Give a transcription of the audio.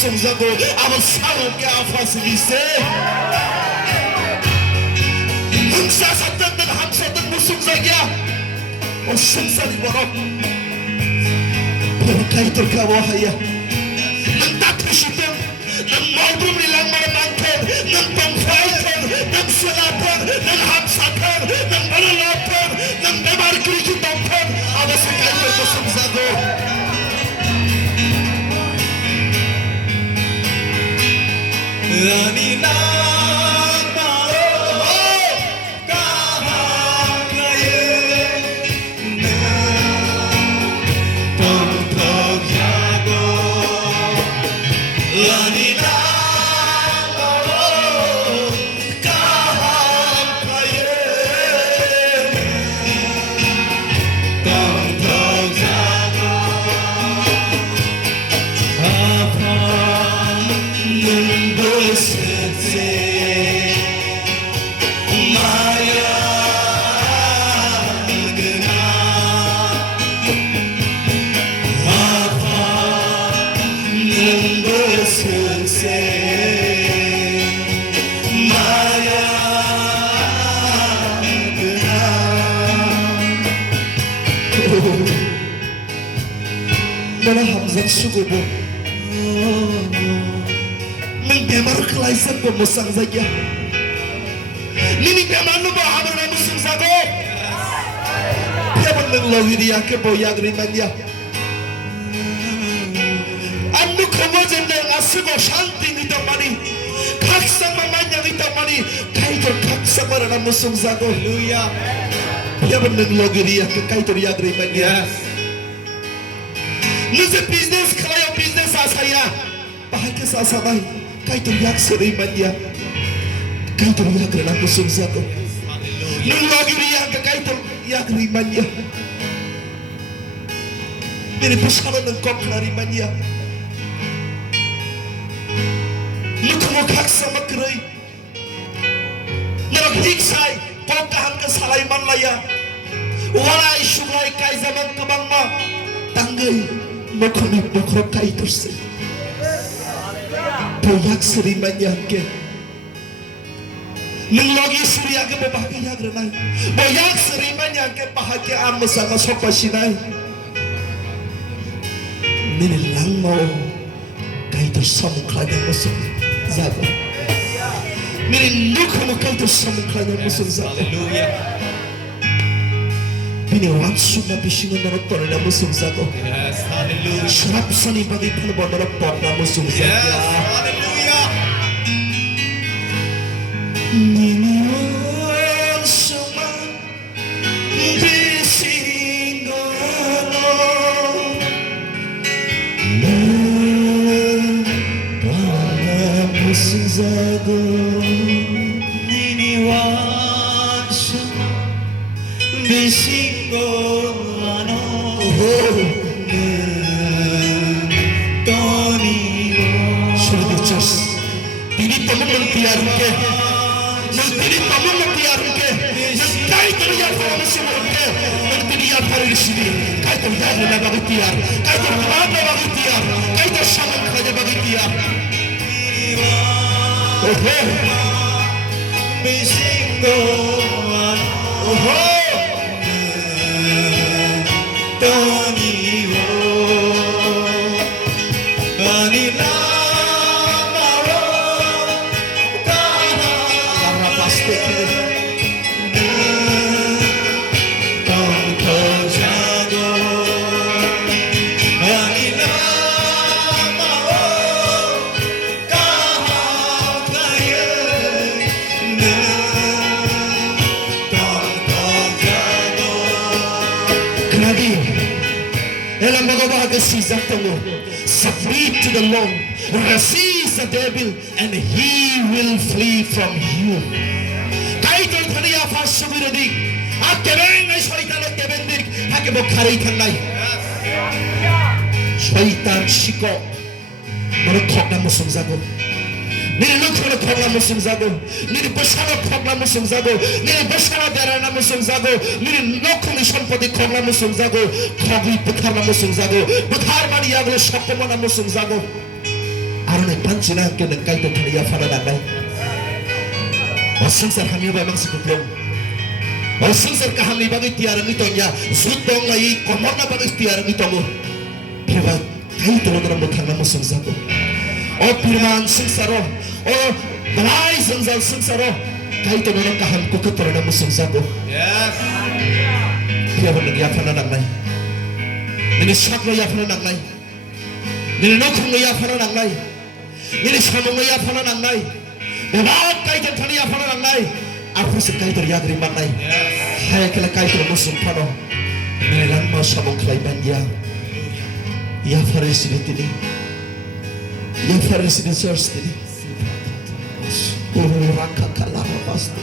musungzago ama sawo ya fasilise hamsa sattan musungzagya musungsali boro kai turka wahaya nan tatishiten nan mawdum nilang maranangken nan pangfaitan nan salatan nan hamsatan nan malalatan nan damarkrikitampan ama sakay musungzago Mana hamzat sugu bu, menggemar kelaisan pemusang saja. Nini gemar nu bawa hamil musung sago. Dia menenglogi dia ke boyang rimanya. Anu kamu jendela ngasugo shanti ni tamani, kaksang mamanya ni tamani, kaitor kaksang mana musung sago. Haleluya. Dia menenglogi dia ke kaitor yang rimanya. Nuze business kaya business asaya bahaya sasabay kay tuyak seriman ya kay tuyak renang musung satu nung lagi riyan kay tuyak riman ya ini pusaran ng kok riman ya nukumukak sa makray naghiksay pagkahan ka salay man laya wala isyugay kay zaman kabang ma tanggay Mokro kaitor se, boyak serimanya ke, nunglogi surya ke bahagia granai, boyak serimanya ke bahagia am sama sopa sinai, Nini lang mo kaito samukha niya mo zago. Nini nukha mo kaito samukha niya mo zago. Hallelujah. Biniwansu na bisingan na ito na mo zago. Yes, hallelujah. Sarap sa nibagi panabon na rapor na mo zago. Yes, hallelujah. Biniwansu na bisingan na mo zago. Tinit mo ng tiyarin ke, nang tinit mo ng tiyarin ke, nang kahit ano yan para masunod ke, nang tiniyan para sini, kahit ang dahil na bagay tiyar, kahit ang mga na bagay tiyar, kahit ang samang kanya bagay tiyar. Oho! Oho! Submit to the Lord, resist the devil, and he will flee from you. Kahit ang kaniya fasumiradig, at kebeng ay shaitan at kebendig, hakibok karitan nay. Shaitan shiko, manukok na musungzago. Nililukho na kong na musungzago. Nilibasa na kong na musungzago. Nilibasa na dera na musungzago. Nililukho ni shanpodi kong na musungzago. Kogi bukhar na musungzago. Bukhar mani yaglo shakpo na musungzago. Aron ay pansina ke nagkay to kaniya fana nanay. Wasungsar hamiyo ba mang sikuplong. Wasungsar ka hami bagay tiyaran ito niya. Zutong ay komor na bagay tiyaran ito mo. Pero ba kayo tulad na bukhar na musungzago. O pirman sungsaro, o balay sungsal sungsaro, kahit ano nang kahangko katulad na musungzago. Yes. Kaya ba nagyapan na nanay? Ninisak na yapan na nanay. Nininokong na yapan na nanay. Ninisamong na yapan na nanay. Nabawag kahit ang taniyapan na nanay. Ako sa kahit ang yagri manay. Haya kila kahit ang musumpano. Nilang mo sa mong kalaiban niya. Yapan rin sinitini. Yapan rin sinisers tini. Uraka kalama pasti.